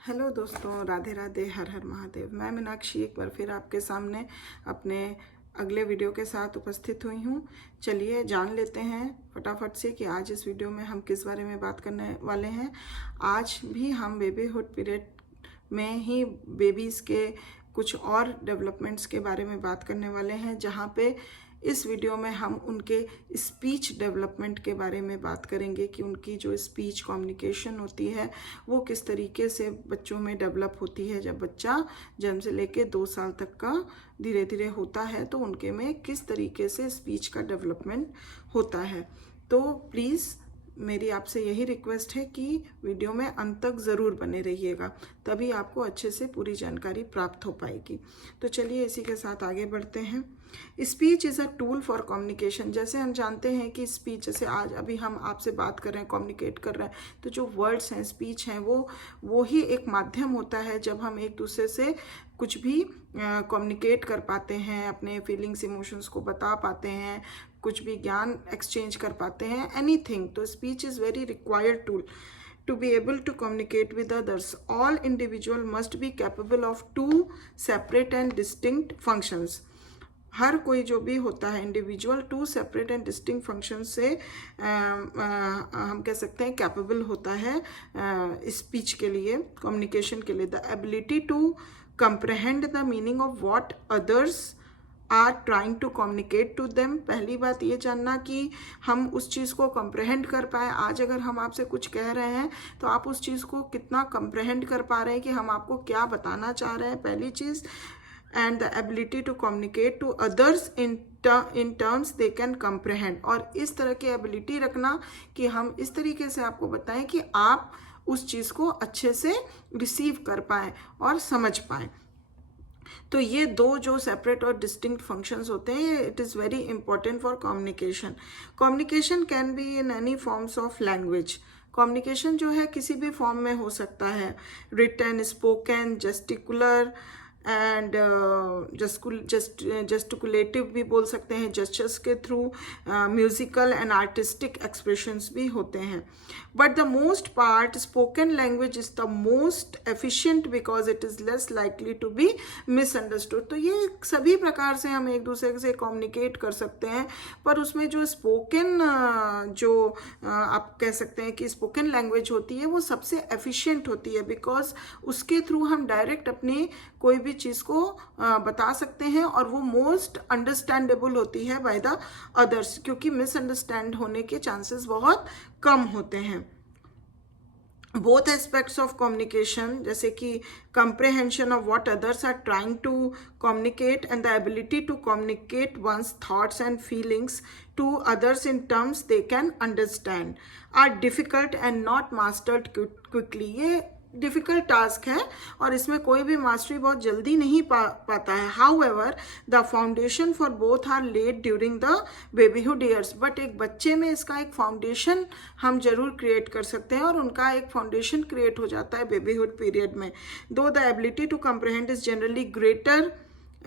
Hello दोस्तों, राधे राधे, हर हर महादेव। मैं मीनाक्षी एक बार फिर आपके सामने अपने अगले वीडियो के साथ उपस्थित हुई हूँ। चलिए जान लेते हैं फटाफट से कि आज इस वीडियो में हम किस बारे में बात करने वाले हैं। आज भी हम बेबीहुड पीरियड में ही बेबीज़ के कुछ और डेवलपमेंट्स के बारे में बात करने वाले हैं, जहाँ पे इस वीडियो में हम उनके स्पीच डेवलपमेंट के बारे में बात करेंगे कि उनकी जो स्पीच कम्युनिकेशन होती है वो किस तरीके से बच्चों में डेवलप होती है। जब बच्चा जन्म से लेके 2 साल तक का धीरे धीरे होता है तो उनके में किस तरीके से स्पीच का डेवलपमेंट होता है। तो प्लीज़ मेरी आपसे यही रिक्वेस्ट है कि वीडियो में अंत तक ज़रूर बने रहिएगा, तभी आपको अच्छे से पूरी जानकारी प्राप्त हो पाएगी। तो चलिए इसी के साथ आगे बढ़ते हैं। Speech is a tool for communication. जैसे हम जानते हैं कि स्पीच, जैसे आज अभी हम आपसे बात कर रहे हैं, कम्युनिकेट कर रहे हैं, तो जो वर्ड्स हैं, स्पीच हैं, वो ही एक माध्यम होता है जब हम एक दूसरे से कुछ भी कम्युनिकेट कर पाते हैं, अपने फीलिंग्स इमोशंस को बता पाते हैं, कुछ भी ज्ञान एक्सचेंज कर पाते हैं, एनीथिंग। तो speech is very required tool to be able to communicate with others. All individual must be capable of 2 separate and distinct functions. हर कोई जो भी होता है individual 2 separate and distinct function से हम कह सकते हैं कैपेबल होता है स्पीच के लिए, कम्युनिकेशन के लिए। The ability to comprehend the meaning of what others are trying to communicate to them. पहली बात ये जानना कि हम उस चीज़ को कंप्रहेंड कर पाए। आज अगर हम आपसे कुछ कह रहे हैं तो आप उस चीज़ को कितना कंप्रहेंड कर पा रहे हैं कि हम आपको क्या बताना चाह रहे हैं, पहली चीज़। And the ability to communicate to others in terms they can comprehend. और इस तरह की एबिलिटी रखना कि हम इस तरीके से आपको बताएं कि आप उस चीज़ को अच्छे से रिसीव कर पाएँ और समझ पाएँ। तो ये 2 जो सेपरेट और डिस्टिंक्ट फंक्शंस होते हैं, it is very important for communication. Communication can be in any forms of language. Communication जो है किसी भी फॉर्म में हो सकता है, written, spoken, gesticular and gesticulative भी बोल सकते हैं, जेस्चर्स के through, musical and artistic expressions भी होते हैं। But the most part spoken language is the most efficient because it is less likely to be misunderstood. तो ये सभी प्रकार से हम एक दूसरे से कम्युनिकेट कर सकते हैं, पर उसमें जो स्पोकन आप कह सकते हैं कि स्पोकन लैंग्वेज होती है वो सबसे एफिशिएंट होती है, बिकॉज उसके थ्रू हम डायरेक्ट अपनी कोई भी चीज़ को बता सकते हैं और वो मोस्ट अंडरस्टैंडेबल होती है बाय द अदर्स, क्योंकि मिसअंडरस्टैंड होने के चांसेस बहुत कम होते हैं। बोथ एस्पेक्ट्स ऑफ कम्युनिकेशन, जैसे कि comprehension of what others are trying to communicate and the ability to communicate one's thoughts and feelings to others in terms they can understand, are difficult and not mastered quickly. ये difficult task है और इसमें कोई भी mastery बहुत जल्दी नहीं पाता है। However the foundation for both are laid during the babyhood years. But एक बच्चे में इसका एक फाउंडेशन हम जरूर क्रिएट कर सकते हैं और उनका एक फाउंडेशन क्रिएट हो जाता है बेबीहुड पीरियड में। Though the ability to comprehend is generally greater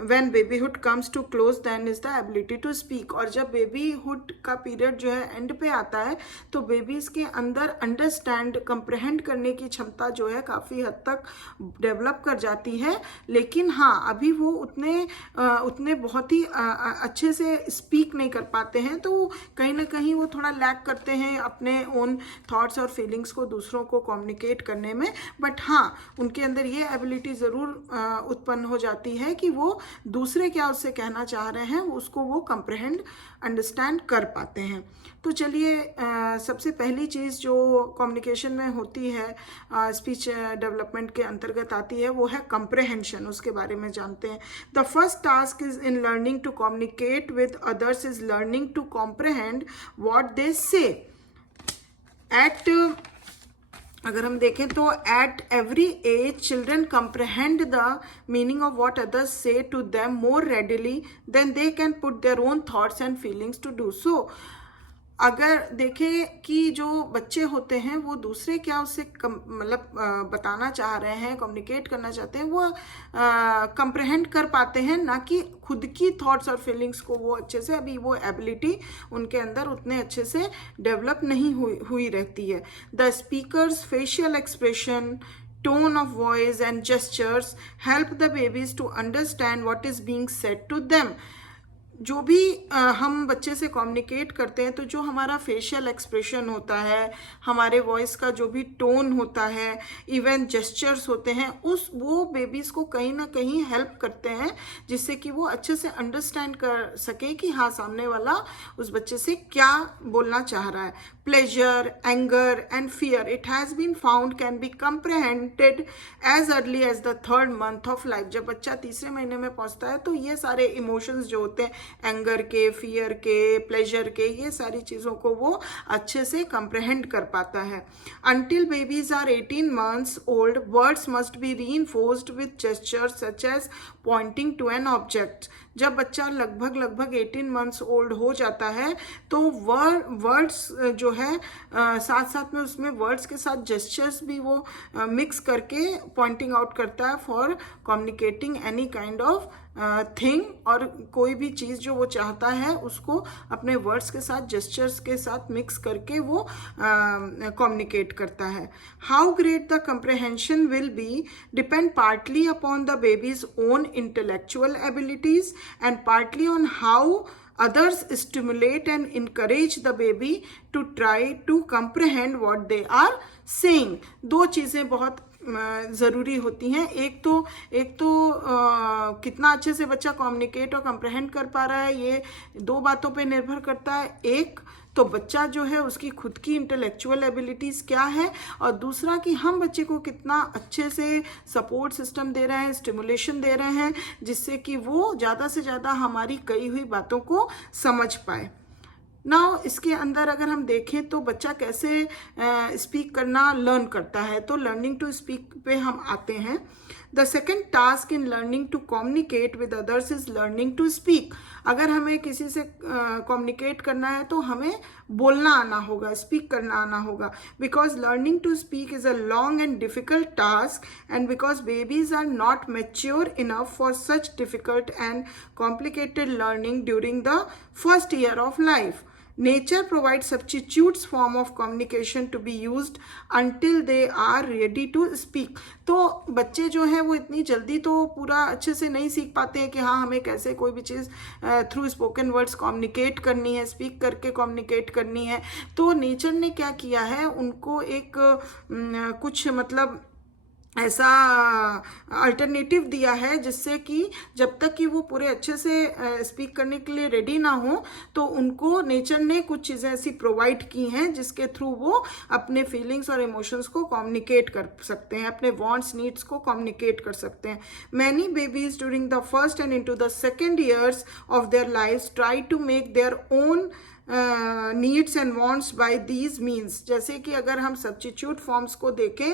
when babyhood comes to close then is the ability to speak। और जब बेबीहुड का पीरियड जो है एंड पे आता है तो बेबीज के अंदर अंडरस्टैंड कंप्रहेंड करने की क्षमता जो है काफ़ी हद तक डेवलप कर जाती है, लेकिन हाँ अभी वो उतने बहुत ही अच्छे से स्पीक नहीं कर पाते हैं, तो कहीं ना कहीं वो थोड़ा लैक करते हैं अपने ओन थॉट्स और फीलिंग्स को दूसरों को कम्युनिकेट करने में। बट हाँ उनके अंदर ये एबिलिटी ज़रूर उत्पन्न हो जाती है कि वो दूसरे क्या उससे कहना चाह रहे हैं उसको वो कंप्रहेंड अंडरस्टैंड कर पाते हैं। तो चलिए सबसे पहली चीज़ जो कम्युनिकेशन में होती है, स्पीच डेवलपमेंट के अंतर्गत आती है, वो है कंप्रहेंशन। उसके बारे में जानते हैं। The first task is in learning to communicate with others is learning to comprehend what they say. अगर हम देखें तो at every age children comprehend the meaning of what others say to them more readily than they can put their own thoughts and feelings to do so. अगर देखें कि जो बच्चे होते हैं वो दूसरे क्या उससे मतलब बताना चाह रहे हैं, कम्युनिकेट करना चाहते हैं, वो कंप्रहेंड कर पाते हैं, ना कि खुद की थॉट्स और फीलिंग्स को वो अच्छे से, अभी वो एबिलिटी उनके अंदर उतने अच्छे से डेवलप नहीं हुई रहती है। The speakers facial expression tone of voice and gestures help the babies to understand what is being said to them. जो भी हम बच्चे से कम्युनिकेट करते हैं तो जो हमारा फेशियल एक्सप्रेशन होता है, हमारे वॉइस का जो भी टोन होता है, इवन जेस्चर्स होते हैं, वो बेबीज़ को कहीं ना कहीं हेल्प करते हैं जिससे कि वो अच्छे से अंडरस्टैंड कर सके कि हाँ सामने वाला उस बच्चे से क्या बोलना चाह रहा है. Pleasure, anger and fear, it has been found, can be comprehended as early as the 3rd month of life. जब बच्चा तीसरे महीने में पहुंचता है तो ये सारे इमोशंस जो होते हैं, एंगर के, फियर के, प्लेजर के, ये सारी चीज़ों को वो अच्छे से कंप्रहेंड कर पाता है. Until babies are 18 months old, words must be reinforced with gestures such as pointing to an object. जब बच्चा लगभग 18 मंथ्स ओल्ड हो जाता है तो वर्ड्स जो है साथ साथ में उसमें वर्ड्स के साथ जेस्चर्स भी वो मिक्स करके पॉइंटिंग आउट करता है for communicating any kind of thing, और कोई भी चीज़ जो वो चाहता है उसको अपने वर्ड्स के साथ, जेस्चर्स के साथ मिक्स करके वो कम्युनिकेट करता है. How great the comprehension will be depend partly upon the babies own intellectual abilities and partly on how others stimulate and encourage the baby to try to comprehend what they are saying. दो चीज़ें बहुत ज़रूरी होती हैं. एक तो कितना अच्छे से बच्चा कम्युनिकेट और कंप्रहेंड कर पा रहा है, ये दो बातों पे निर्भर करता है. एक तो बच्चा जो है उसकी खुद की इंटेलेक्चुअल एबिलिटीज़ क्या है, और दूसरा कि हम बच्चे को कितना अच्छे से सपोर्ट सिस्टम दे रहे हैं, स्टिमुलेशन दे रहे हैं, जिससे कि वो ज़्यादा से ज़्यादा हमारी कही हुई बातों को समझ पाए. नाउ इसके अंदर अगर हम देखें तो बच्चा कैसे स्पीक करना लर्न करता है, तो लर्निंग टू स्पीक पे हम आते हैं. The second task in learning to communicate with others is learning to speak. अगर हमें किसी से कम्युनिकेट करना है तो हमें बोलना आना होगा, स्पीक करना आना होगा. Because learning to speak is a long and difficult task and because babies are not mature enough for such difficult and complicated learning during the first year of life. Nature provides substitutes form of communication to be used until they are ready to speak. तो बच्चे जो हैं वो इतनी जल्दी तो पूरा अच्छे से नहीं सीख पाते हैं कि हाँ हमें कैसे कोई भी चीज़ थ्रू स्पोकन वर्ड्स कम्युनिकेट करनी है, स्पीक करके कम्युनिकेट करनी है. तो नेचर ने क्या किया है, उनको एक कुछ मतलब ऐसा अल्टरनेटिव दिया है जिससे कि जब तक कि वो पूरे अच्छे से स्पीक करने के लिए रेडी ना हो तो उनको नेचर ने कुछ चीज़ें ऐसी प्रोवाइड की हैं जिसके थ्रू वो अपने फीलिंग्स और इमोशंस को कम्युनिकेट कर सकते हैं, अपने वांट्स नीड्स को कम्युनिकेट कर सकते हैं. Many babies during the first and into the second years of their lives try to make their own needs and wants by these means. जैसे कि अगर हम सब्स्टिट्यूट फॉर्म्स को देखें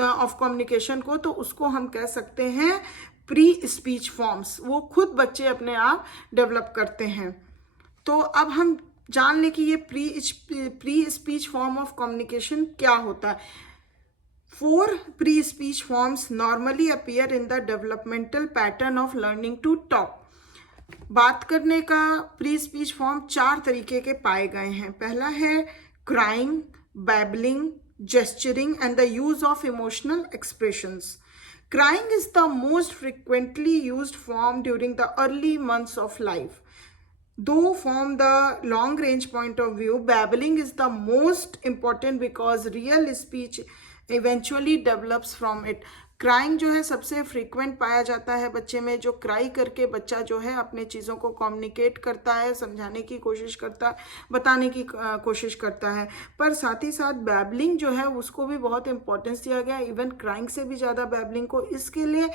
ऑफ कम्युनिकेशन को तो उसको हम कह सकते हैं प्री स्पीच फॉर्म्स. वो खुद बच्चे अपने आप डेवलप करते हैं. तो अब हम जान लें कि ये pre speech form of communication क्या होता है. 4 pre speech forms normally appear in the developmental pattern of learning to talk. बात करने का प्री स्पीच फॉर्म 4 तरीके के पाए गए हैं. पहला है crying, babbling, gesturing and the use of emotional expressions. Crying is the most frequently used form during the early months of life. Though from the long range point of view, babbling is the most important because real speech eventually develops from it. Crying जो है सबसे frequent पाया जाता है बच्चे में. जो cry करके बच्चा जो है अपने चीज़ों को कम्युनिकेट करता है, समझाने की कोशिश करता है, बताने की कोशिश करता है. पर साथ ही साथ बैबलिंग जो है उसको भी बहुत इंपॉर्टेंस दिया गया है. इवन क्राइंग से भी ज़्यादा बैबलिंग को इसके लिए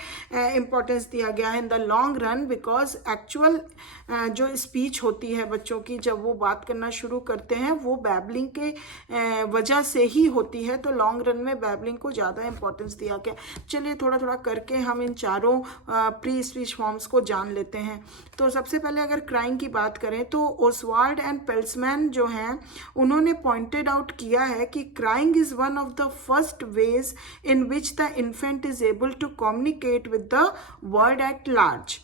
इम्पोर्टेंस दिया गया है in the long run. Because actual जो स्पीच होती है बच्चों की जब वो बात करना शुरू करते हैं वो बैबलिंग के वजह से ही होती है. तो लॉन्ग रन में बैबलिंग को ज़्यादा इंपॉर्टेंस दिया गया. चलिए थोड़ा थोड़ा करके हम इन चारों प्री स्पीच फॉर्म्स को जान लेते हैं. तो सबसे पहले अगर क्राइंग की बात करें तो ओसवाल्ड एंड पेल्समैन जो हैं उन्होंने पॉइंटेड आउट किया है कि crying is one of the first ways in which the infant is able to communicate with the world at large.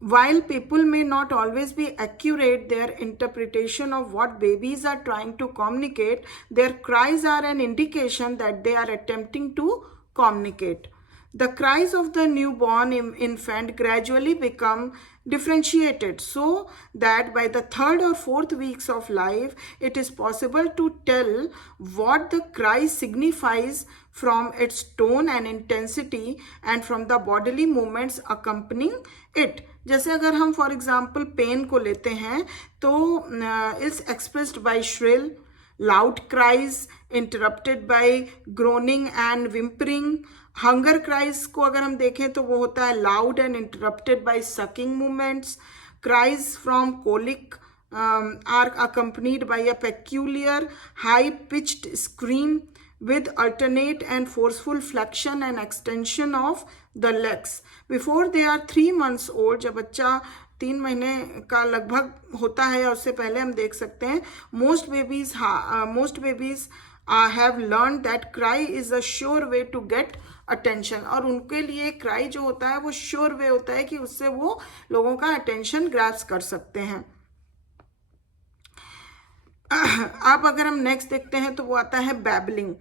While people may not always be accurate, their interpretation of what babies are trying to communicate, their cries are an indication that they are attempting to communicate. The cries of the newborn infant gradually become differentiated so that by the third or fourth weeks of life, it is possible to tell what the cry signifies from its tone and intensity and from the bodily movements accompanying it. जैसे अगर हम for example pen को लेते हैं तो it's expressed by shrill, loud cries interrupted by groaning and whimpering. Hunger cries को अगर हम देखें तो वो होता है loud and interrupted by sucking movements. Cries from colic are accompanied by a peculiar high-pitched scream with alternate and forceful flexion and extension of the legs. Before they are 3 months old, जब बच्चा 3 महीने का लगभग होता है और उससे पहले हम देख सकते हैं most babies have learned that cry is a sure way to get attention. और उनके लिए cry जो होता है वो sure way होता है कि उससे वो लोगों का attention grasp कर सकते हैं. अब अगर हम नेक्स्ट देखते हैं तो वो आता है babbling.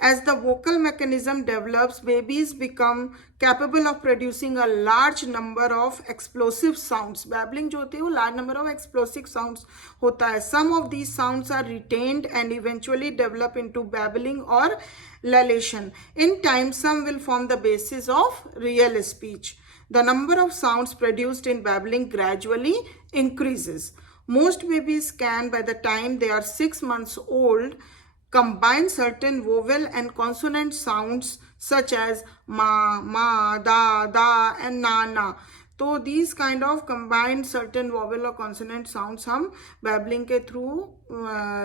As the vocal mechanism develops, babies become capable of producing a large number of explosive sounds. Babbling जो होती है वो large number of explosive sounds होता है. Some of these sounds are retained and eventually develop into babbling or lulation. In time, some will form the basis of real speech. The number of sounds produced in babbling gradually increases. Most babies can, by the time they are 6 months old, combine certain vowel and consonant sounds such as ma, ma, da, da and na, na. तो these kind of combined certain vowel और consonant sounds हम babbling के through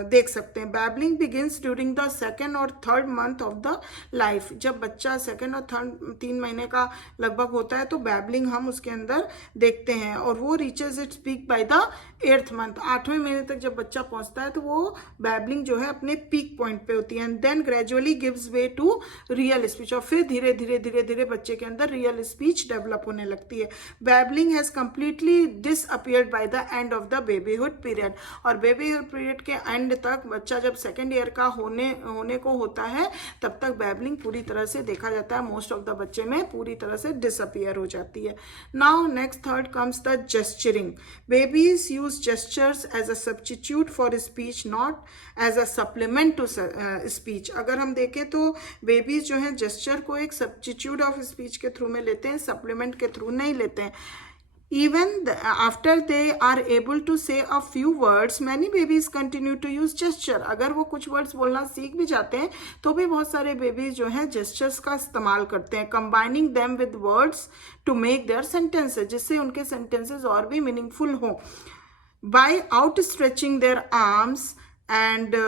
देख सकते हैं. Babbling begins during the second or third month of the life. जब बच्चा second और third 3 महीने का लगभग होता है तो babbling हम उसके अंदर देखते हैं और वो reaches its peak by the 8th month. 8वें महीने तक जब बच्चा पहुंचता है तो वो babbling जो है अपने peak point पे होती है and then gradually gives way to real speech. और फिर धीरे धीरे बच्चे के अंदर real speech develop होने लगती है. Babbling has completely disappeared by the end of the babyhood period. और babyhood period के एंड तक बच्चा जब सेकेंड ईयर का होने को होता है तब तक babbling पूरी तरह से देखा जाता है मोस्ट ऑफ द बच्चे में पूरी तरह से डिसअपियर हो जाती है. Now next third comes the gesturing. Babies use gestures as a substitute for speech, not as a supplement to speech. अगर हम देखें तो बेबीज जो है जेस्चर को एक सब्स्टिट्यूट ऑफ स्पीच के थ्रू में लेते हैं, सप्लीमेंट के थ्रू नहीं लेते हैं. Even after they are able to say a few words, many babies continue to use gesture. अगर वो कुछ words बोलना सीख भी जाते हैं तो भी बहुत सारे babies जो हैं gestures का इस्तेमाल करते हैं, combining them with words to make their sentences, जिससे उनके sentences और भी meaningful हों. By outstretching their arms and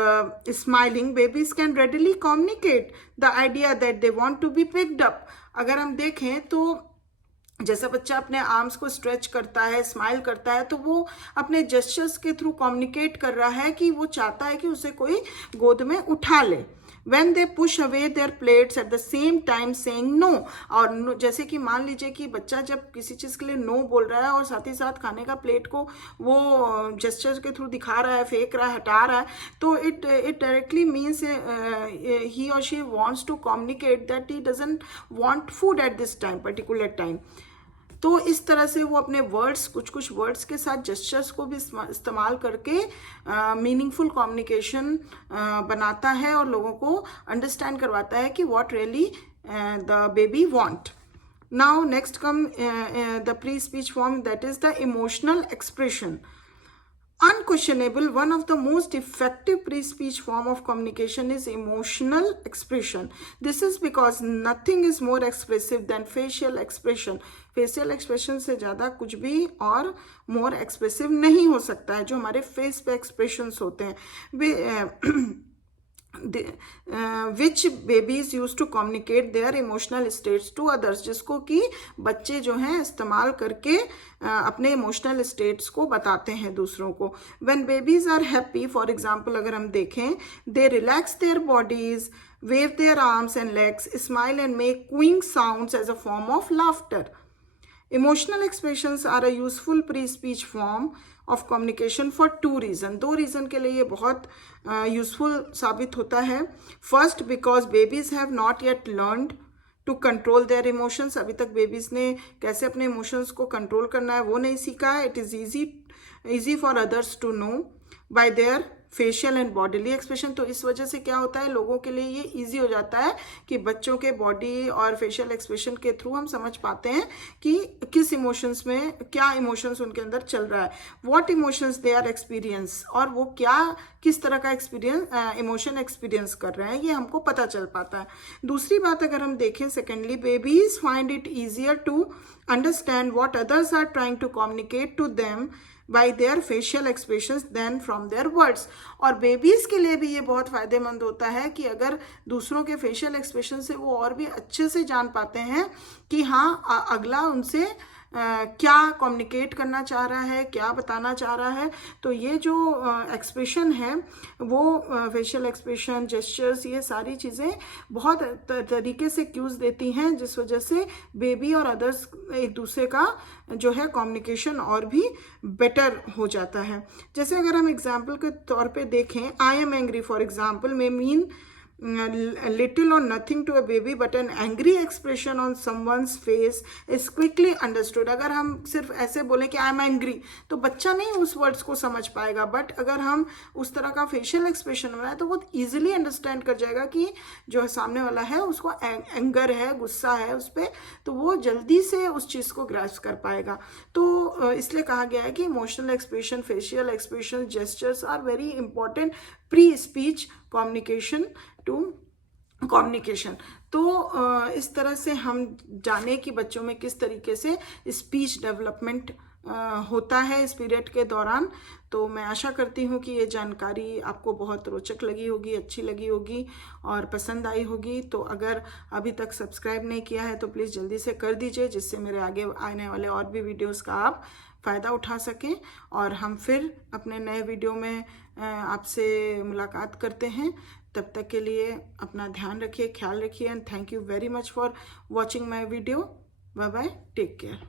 smiling, babies can readily communicate the idea that they want to be picked up. अगर हम देखें तो जैसा बच्चा अपने आर्म्स को स्ट्रेच करता है, स्माइल करता है, तो वो अपने जेस्चर्स के थ्रू कम्युनिकेट कर रहा है कि वो चाहता है कि उसे कोई गोद में उठा ले. When they push away their plates at the same time saying no. और जैसे कि मान लीजिए कि बच्चा जब किसी चीज़ के लिए नो बोल रहा है और साथ ही साथ खाने का प्लेट को वो जेस्चर्स के थ्रू दिखा रहा है, फेंक रहा है, हटा रहा है, तो इट डायरेक्टली मीन्स ही और she wants to communicate that he doesn't want food at this time, particular time. तो इस तरह से वो अपने वर्ड्स कुछ वर्ड्स के साथ जेस्चर्स को भी इस्तेमाल करके मीनिंगफुल कम्युनिकेशन बनाता है और लोगों को अंडरस्टैंड करवाता है कि what really the baby want. Now next come the pre speech form, that is the emotional expression. Unquestionable, one of the most effective pre-speech form of communication is emotional expression. This is because nothing is more expressive than facial expression. Facial expression से ज़्यादा कुछ भी और more expressive नहीं हो सकता है जो हमारे face पे expressions होते हैं. which babies used to communicate their emotional states to others, जिसको कि बच्चे जो हैं इस्तेमाल करके अपने इमोशनल स्टेट्स को बताते हैं दूसरों को. When babies are happy, for example, अगर हम देखें, they relax their bodies, wave their arms and legs, smile and make cooing sounds as a form of laughter. Emotional expressions are a useful pre speech form of communication for 2 reason. 2 reason के लिए ये बहुत useful साबित होता है। First, because babies have not yet learned to control their emotions. अभी तक babies ने कैसे अपने इमोशंस को कंट्रोल करना है वो नहीं सीखा है। It is easy for others to know by their facial and bodily expression. तो इस वजह से क्या होता है, लोगों के लिए ये इजी हो जाता है कि बच्चों के बॉडी और फेशियल एक्सप्रेशन के थ्रू हम समझ पाते हैं कि किस इमोशंस में क्या इमोशंस उनके अंदर चल रहा है, what emotions they are experience, और वो क्या किस तरह का इमोशन एक्सपीरियंस कर रहे हैं, ये हमको पता चल पाता है। दूसरी बात अगर हम देखें, secondly, babies find it easier to understand what others are trying to communicate to them by their facial expressions than from their words। और बेबीज के लिए भी ये बहुत फायदेमंद होता है कि अगर दूसरों के फेशियल एक्सप्रेशन से वो और भी अच्छे से जान पाते हैं कि हाँ अगला उनसे क्या कम्युनिकेट करना चाह रहा है, क्या बताना चाह रहा है। तो ये जो एक्सप्रेशन है वो फेशियल एक्सप्रेशन, जेस्चर्स, ये सारी चीज़ें बहुत तरीके से क्यूज देती हैं, जिस वजह से बेबी और अदर्स एक दूसरे का जो है कम्युनिकेशन और भी बेटर हो जाता है। जैसे अगर हम एग्जाम्पल के तौर पे देखें, I am angry for example may mean little or nothing to a baby, but an angry expression on someone's face is quickly understood। अगर हम सिर्फ ऐसे बोले कि आई एम एंग्री तो बच्चा नहीं उस वर्ड्स को समझ पाएगा, बट अगर हम उस तरह का फेशियल एक्सप्रेशन बनाए तो वो इजीली अंडरस्टैंड कर जाएगा कि जो सामने वाला है उसको एंगर है, गुस्सा है उस पर, तो वो जल्दी से उस चीज़ को ग्रैस्प कर पाएगा। तो इसलिए कहा गया है कि emotional expression, facial expression, gestures are very important pre speech communication to communication. तो इस तरह से हम जाने कि बच्चों में किस तरीके से स्पीच डेवलपमेंट होता है इस पीरियड के दौरान। तो मैं आशा करती हूँ कि ये जानकारी आपको बहुत रोचक लगी होगी, अच्छी लगी होगी और पसंद आई होगी। तो अगर अभी तक सब्सक्राइब नहीं किया है तो प्लीज़ जल्दी से कर दीजिए, जिससे मेरे आगे आने वाले और भी वीडियोस का आप फ़ायदा उठा सकें। और हम फिर अपने नए वीडियो में आपसे मुलाकात करते हैं। तब तक के लिए अपना ध्यान रखिए, ख्याल रखिए, and thank you very much for watching my video. Bye bye, take care.